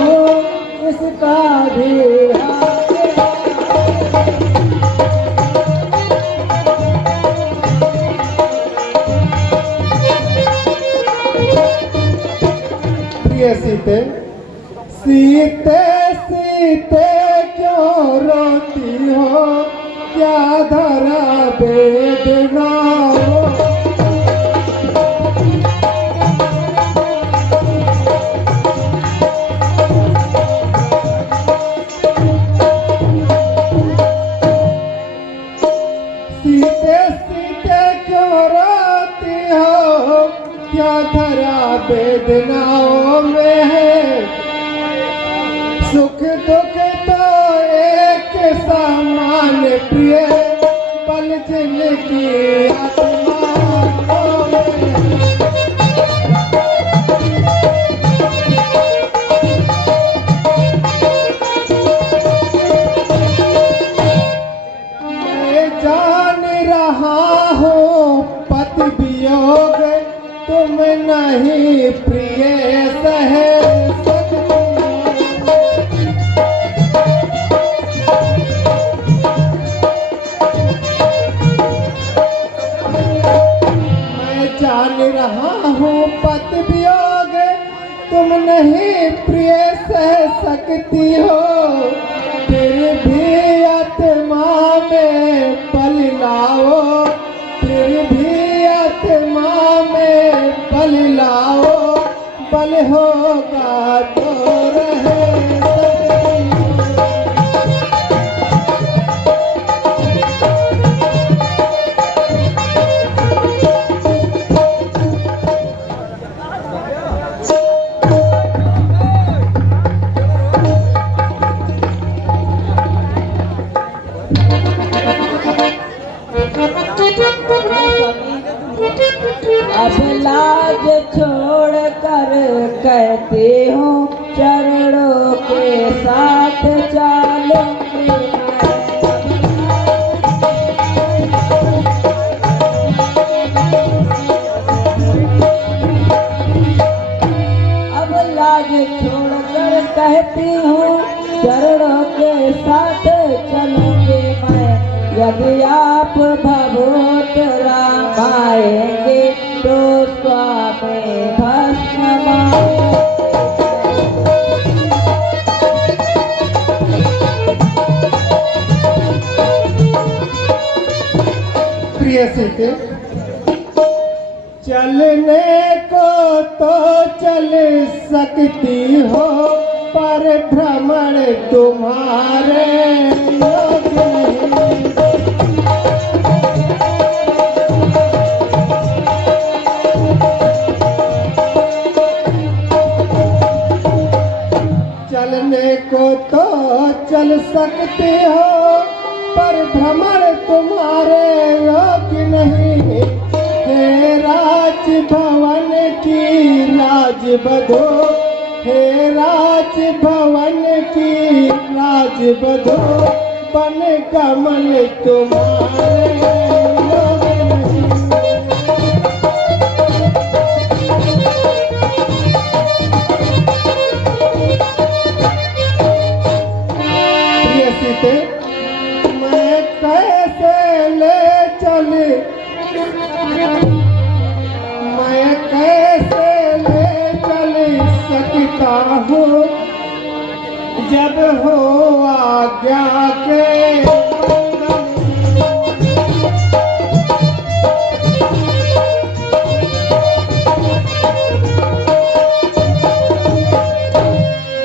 हूँ इसका भी प्रिय सीते, सीते सीते क्यों रोती हो, क्या धरा वेदना हो। सीते सीते क्यों रोती हो, क्या धरा वेदनाओं में है। सुख दुख तो एक समान प्रिय, पल जिनकी आत्माओं में। मैं जान रहा हूँ पति वियोग तुम नहीं प्रिय सह सकती। मैं जान रहा हूँ पति वियोग तुम नहीं प्रिय सह सकती हो, फिर भी आत्मा में पल लाओ, फिर भी आत्मा में पल लाओ, बल होगा तो रहे अब लाज छोड़ कर कहती हूँ चरणों के साथ चलूंगी अब लाज छोड़ कर कहती हूँ चरणों के साथ चलूंगी मैं। यदि आप भभूत रामाएंगे तो स्वामी भस्म प्रिय सीते, चलने को तो चल सकती हो, पर भ्रमण तुम्हारे योग्य नहीं। चलने को तो चल सकते हो, पर भ्रमण तुम्हारे योग्य नहीं। हे राज भवन की राज बधो, हे राज भवन की राज बधो, बन कमल तुम्हारे योग्य नहीं। प्रिय सीते, मैं कैसे ले चल, मैं कैसे ले चल सकता हूँ, जब हो आज्ञा के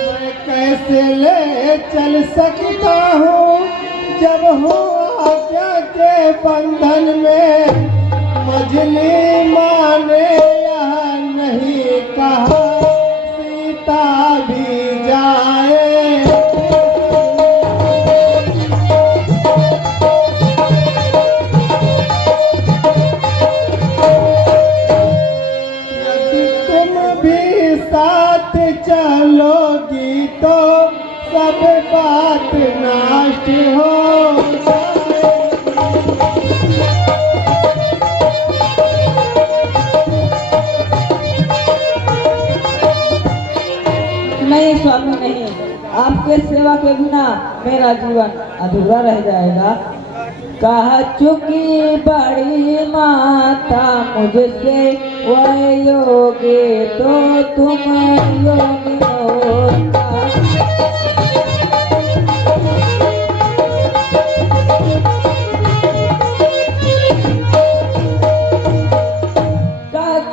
मैं कैसे ले चल सकता हूँ, जब हो आज्ञा के बंधन में। मजली माँ ने यह नहीं कहा सीता भी जाए, यदि तुम भी साथ चलोगी तो सब बात नष्ट हो नहीं स्वामी नहीं। नहीं, आपके सेवा के बिना मेरा जीवन अधूरा रह जाएगा। कह चुकी बड़ी माता मुझसे वह योगी तो तुम योगी हो।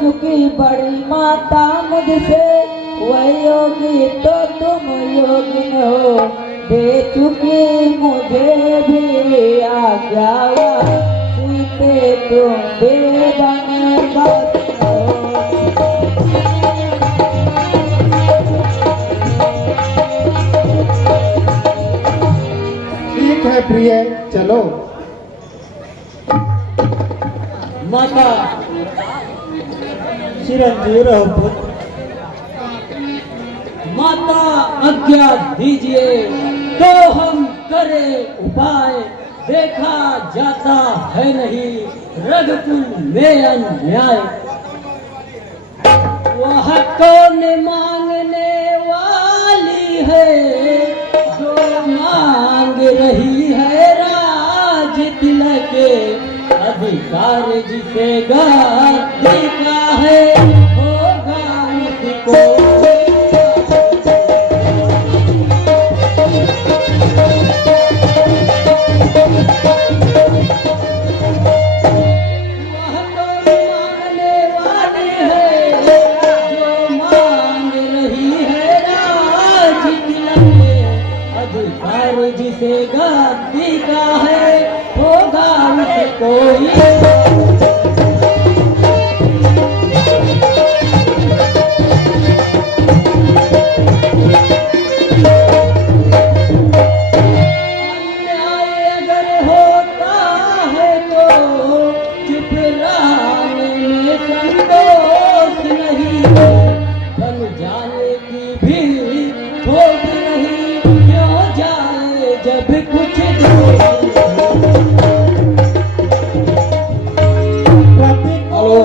चुकी बड़ी माता मुझसे वह योगी तो तुम योगी हो। दे चुकी मुझे भी आज्ञा सीते तुम बेबन बस हो। ठीक है प्रिय, चलो। माता चिरंजीव रहो पुत्र। माता आज्ञा दीजिए तो हम करें उपाय। देखा जाता है नहीं रघुकुल में अन्याय। वह कौन मांगने वाली है जो मांग रही है राज तिलक के अधिकार जिसे गाती का है होगा उसको। वह तो मांगने वाली है जो मांग रही है राज तिलक के अधिकार जिसे गाती का है होगा उसको ही।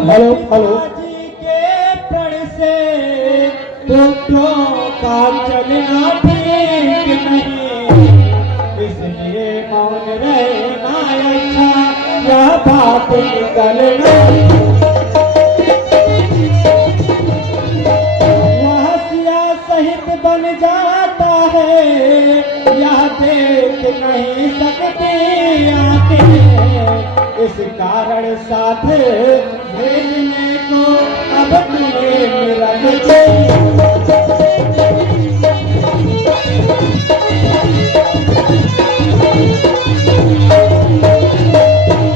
हेलो जी के प्रण से पुत्रों का चलना ठीक नहीं, इसलिए मौन रहना अच्छा, यह बात निकलना। वह सिया सहित बन जाता है, यह देख नहीं सकती आंखें। इस कारण साथ भेजने को अब तुम्हें मिला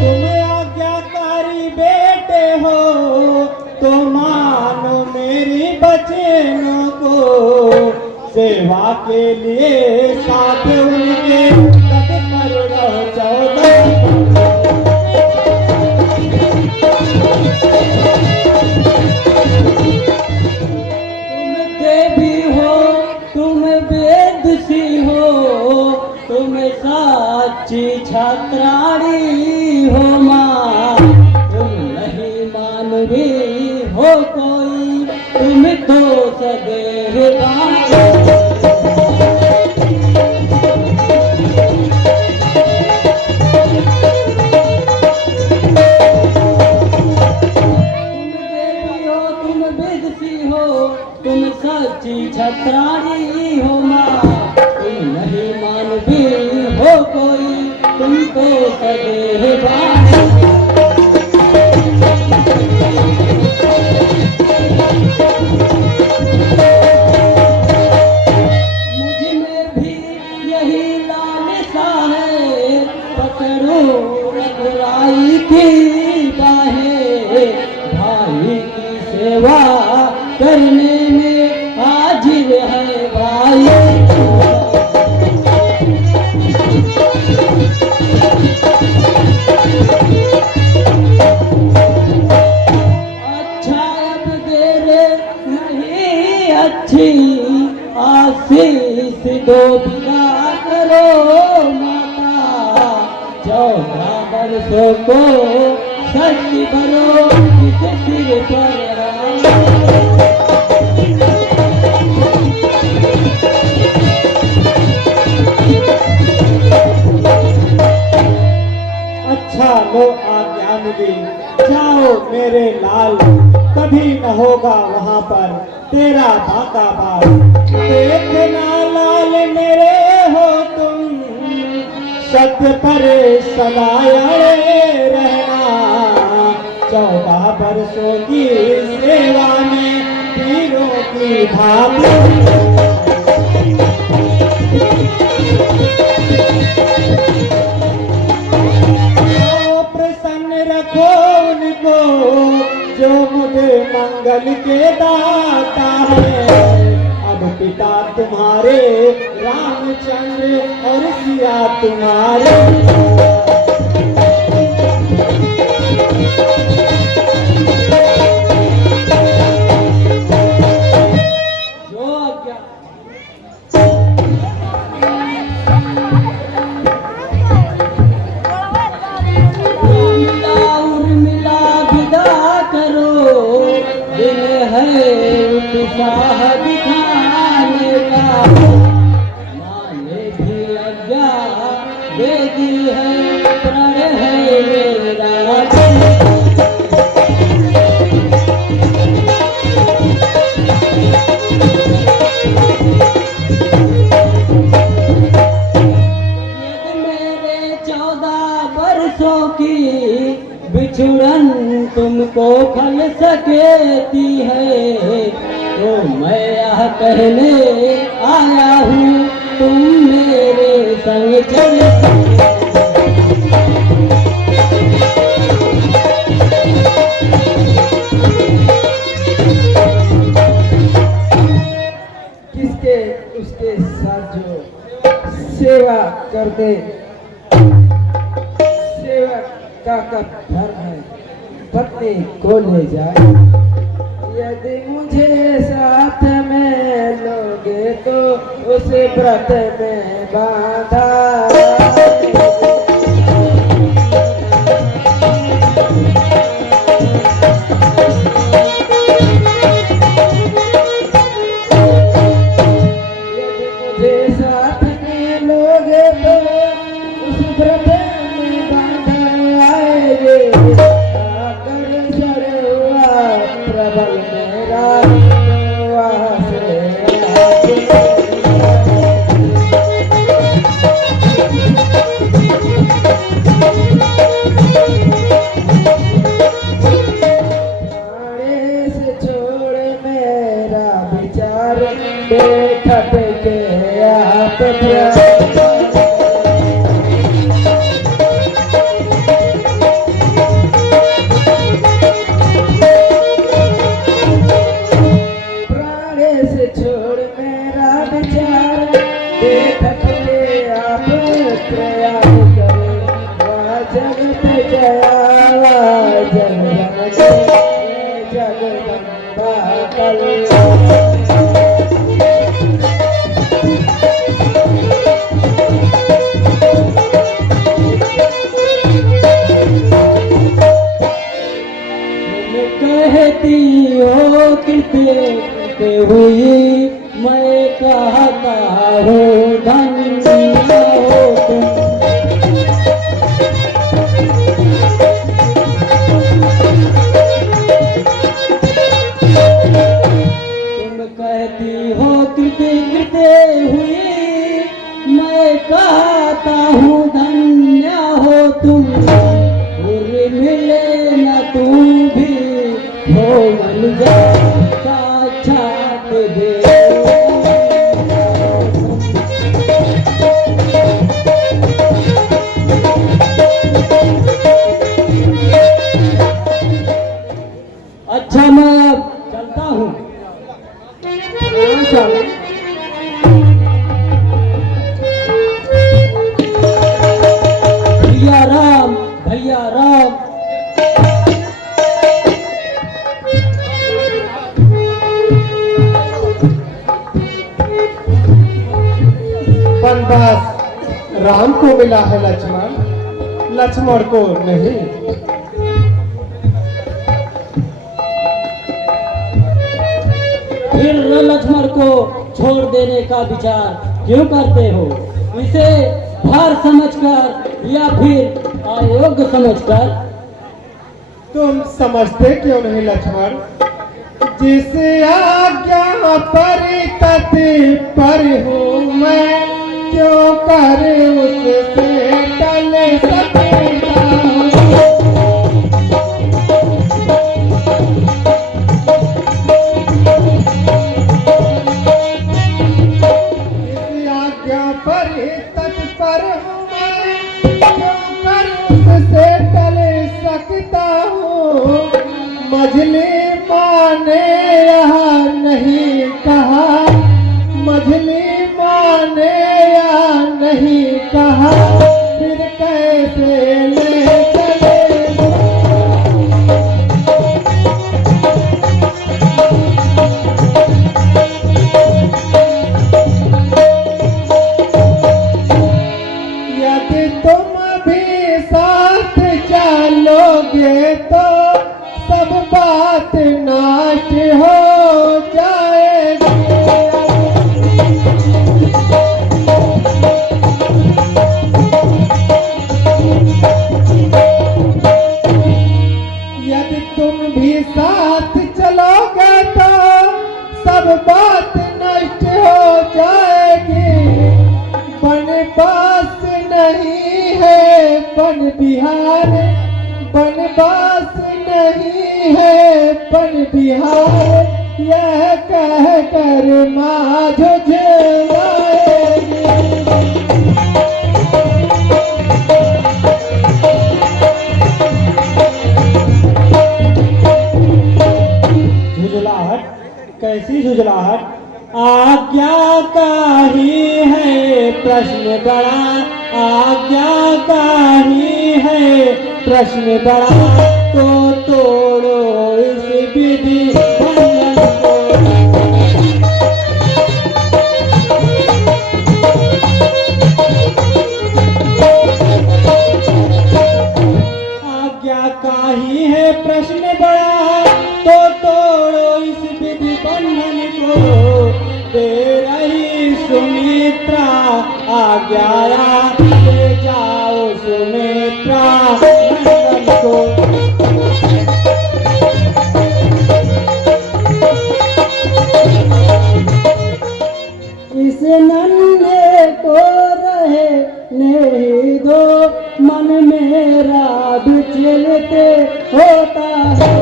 तुम्हें आज्ञाकारी बेटे हो तो मानो मेरी बचनों को। सेवा के लिए साथ उनके कदम रहो 14। तुम साची छात्राणी हो माँ, तुम नहीं मानवी हो कोई, तुम तो सदैव तुम विदुषी हो, तुम साची छात्राणी हो माँ, तुम नहीं मानवी हो कोई, तुम तो सदैव मुझ में भी यही लालसा है, पकड़ो रघुराई की बाहें, भाई की सेवा करने में हाजिर है भाई। अच्छा अब देर नहीं अच्छी आशीष दो विदा करो माता, 14 वर्षों को शक्ति भरो इस सिर पर। तेरा बाका बाप देखना लाल मेरे हो तुम सत्य पर सदा अड़े रहना 14 वर्षों की सेवा में पीरों की भांति प्रसन्न रखो उनको जो मुझे मंगल के दाता है अब पिता तुम्हारे रामचंद्र और सिया तुम्हारे जो आज्ञा उर्मिला विदा करो दिन है उत्साह दिखाने का माँ ने भी आज्ञा दे दी है प्रण है मेरा यदि मेरे 14 वर्षों की बिछुड़न तुमको खल सकेती है तो मैं यह कहने आया हूँ तुम मेरे संग चल किसके उसके साथ जो सेवा करते सेवा का धर्म है पत्नी को ले जाए यदि मुझे साथ में लोगे तो उसे व्रत में बांधा यदि मुझे साथ में लोगे तो उस व्रत में बांधा आएगे आकर चढ़े हुआ प्रबल मेरा वहाँ से आने से छोड़ मेरा विचार बैठक के आप प्यार प्राणे से छोड़ मेरा विचार देखत ले आप प्रयास करे वह जगत जया जगदम्बा कहती हो कितने हुई मैं कहता हूँ धन्य हो तुम तुम कहती हो कृत्य हुई मैं कहता हूँ धन्य हो तुम पूरी मिले न तू भी हो मन जा साक्षात दे अच्छा मैं अब चलता हूँ भैया राम भैया राम वनवास राम को मिला है लक्ष्मण लक्ष्मण को नहीं फिर लक्ष्मण को छोड़ देने का विचार क्यों करते हो इसे भार समझकर या फिर अयोग्य समझकर तुम समझते क्यों नहीं लक्ष्मण जिस आज्ञा पर तत्पर हूँ मैं, क्यों कर उससे टल सकता हूँ। जिस आज्ञा पर तत्पर हूँ मैं, क्यों कर उससे टल सकता हूँ। मझली माँ ने यहाँ नहीं कहा, मझली माँ ने यहाँ नहीं कहा, फिर कैसे ले चले। यदि तुम भी साथ चलोगे तो सब बात नाश हो जाएगी। यदि तुम भी साथ चलोगे तो सब बात नष्ट हो जाएगी। बनवास नहीं है बन बिहार, बनवास नहीं है बन बिहार, यह कह कर माँ झुझलाएगी। झुझलाहट, कैसी झुझलाहट? आज्ञा का ही है प्रश्न बड़ा, आज्ञा का ही है प्रश्न बड़ा, तो तोड़ो इस विधि बंधन को। आज्ञा का ही है प्रश्न बड़ा, तो तोड़ो इस विधि बंधन को। दे रही सुमित्रा आज्ञा, ले जाओ सुमित्रा नंदन को। इस नन्हे को रहने ही दो, मन मेरा विचलित होता है।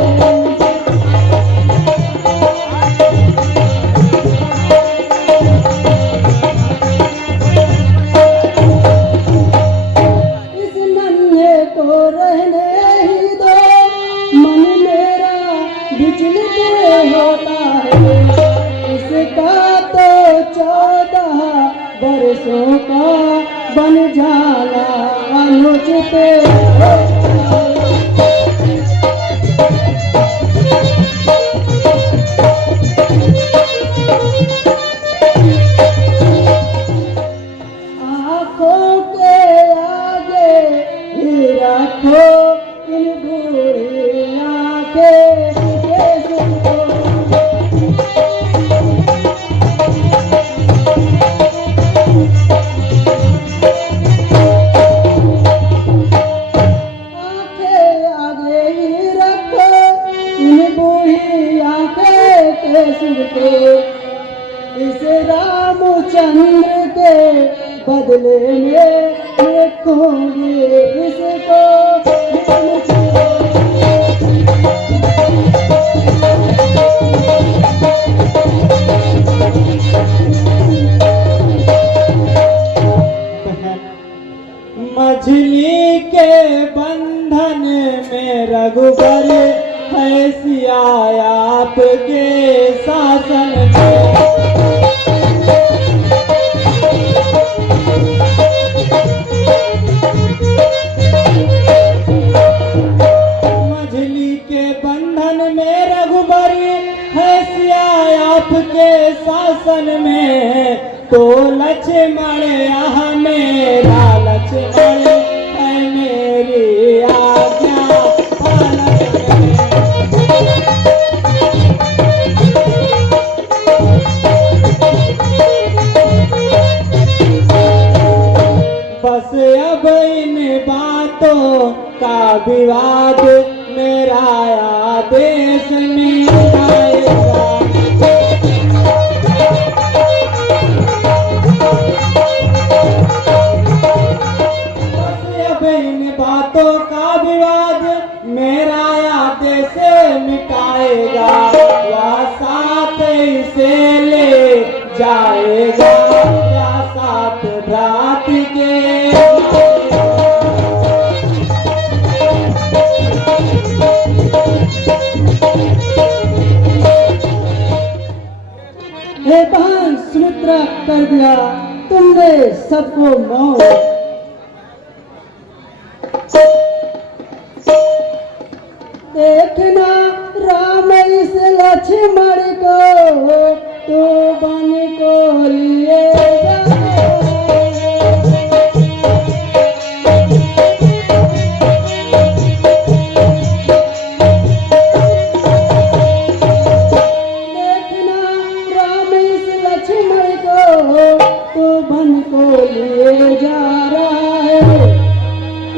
इस नन्हे को रहने ही दो, मन मेरा विचलित होता है। इसका तो 14 बरसों का बन जाना अनुचित होता है। आँखों के आगे ही रखो इन बुरी आँखें के सुनको। आँखें आगे ही रखो इन बुरी आँखें के सुनको। इस रामचंद्र के बदले में देखूंगी इसको। मछली के बंधन में रघुबर है सिया आपके शासन में। मछली के बंधन में रघुबर है सिया आपके शासन में। तो लक्ष्मण यहाँ मेरा लक्ष्मण है मेरी आज्ञा पालन में। बस अब इन बातों का विवाद मेरा आदेश में आएगा। दिया तुमने सबको मौत। देखना राम इस लक्ष्मण को तो बन को लिए देखना राम इस लक्ष्मण को तो बन को लिए जा रहा है।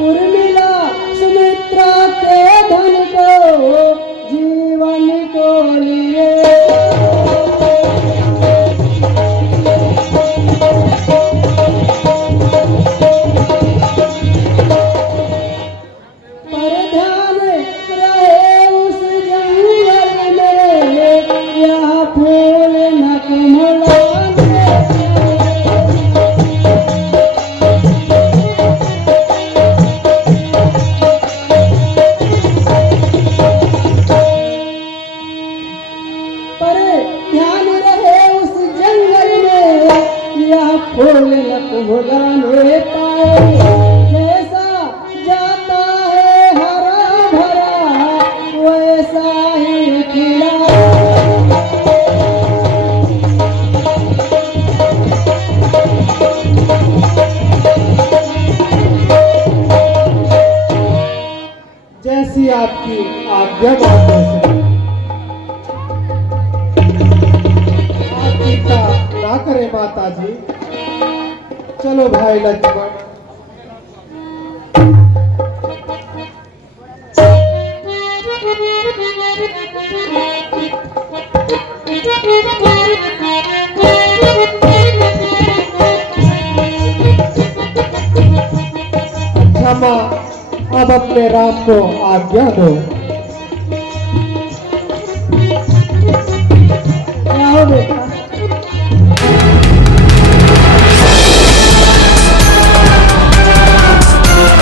उर्मिला सुमित्रा के धन को जीवन को लिए पर ध्यान रहे उस जंगल में यह फूल न कमलाने। पर ध्यान रहे उस जंगल में यह फूल न कुम्भलाने पाए। जैसा जाता है हरा भरा वैसा ही खिला। जैसी आपकी आज्ञा माता से आप चिंता ना करें माता जी। चलो भाई लक्ष्मण। अच्छा माँ, अब अपने राम को आज्ञा दो।